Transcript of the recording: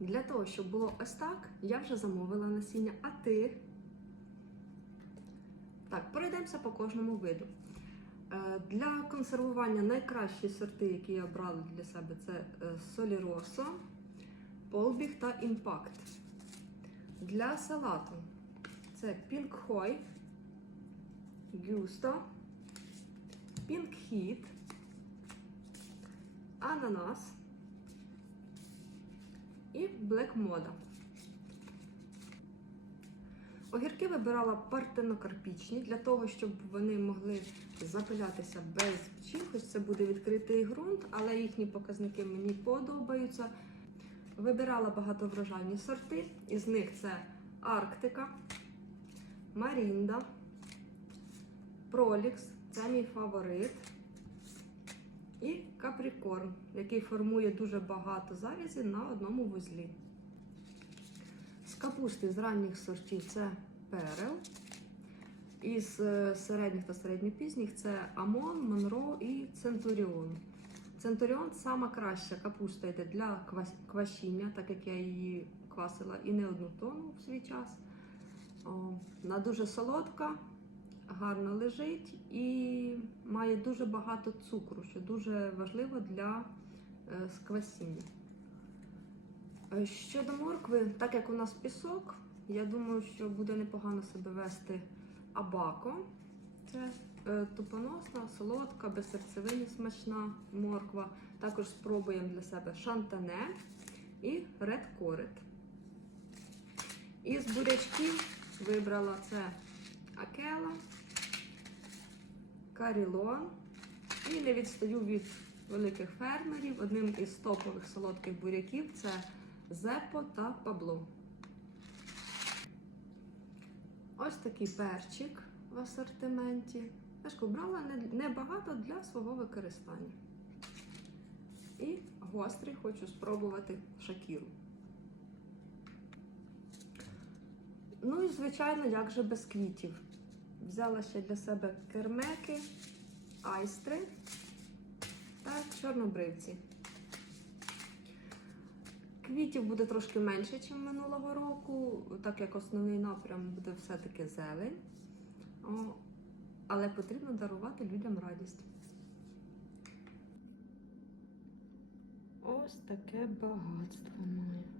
Для того, щоб було ось так, я вже замовила насіння, а ти. Так, пройдемося по кожному виду. Е, Для консервування найкращі сорти, які я брала для себе, це е, Соліросо, Полбіг та Імпакт. Для салату це Gusto, Pink Heat, Ананас і Black Moda. Огірки вибирала партенокарпічні для того, щоб вони могли запилятися без. Хоч це буде відкритий ґрунт, але їхні показники мені подобаються. Вибирала багатоврожайні сорти, із них це Арктика, Марінда, Пролікс, це мій фаворит. І каприкорн, який формує дуже багато завязів на одному вузлі. З капусти з ранніх сортів це перел. Із е, середніх та середньопізніх це Амон, Монро і Центуріон. Центуріон сама краща капуста йде для квашіння, так як я її квасила і не одну тонну в свій час. Вона дуже солодка, гарно лежить і має дуже багато цукру, що дуже важливо для е, сквасіння. Е, Щодо моркви, так як у нас пісок, я думаю, що буде непогано себе вести абако. Це е, тупоносна, солодка, без серцевини смачна морква. Також спробуємо для себе шантане і ред корет. Із бурячків вибрала це акела, карілон. І не відстаю від великих фермерів. Одним із топових солодких буряків це Зепо та Пабло. Ось такий перчик в асортименті. Я ж брала небагато для свого використання. І гострий хочу спробувати шакіру. Ну і, звичайно, як же без квітів. Взяла ще для себе кермеки, айстри та чорнобривці. Квітів буде трошки менше, ніж минулого року, так як основний напрям буде все-таки зелень. Але потрібно дарувати людям радість. Ось таке багатство моє.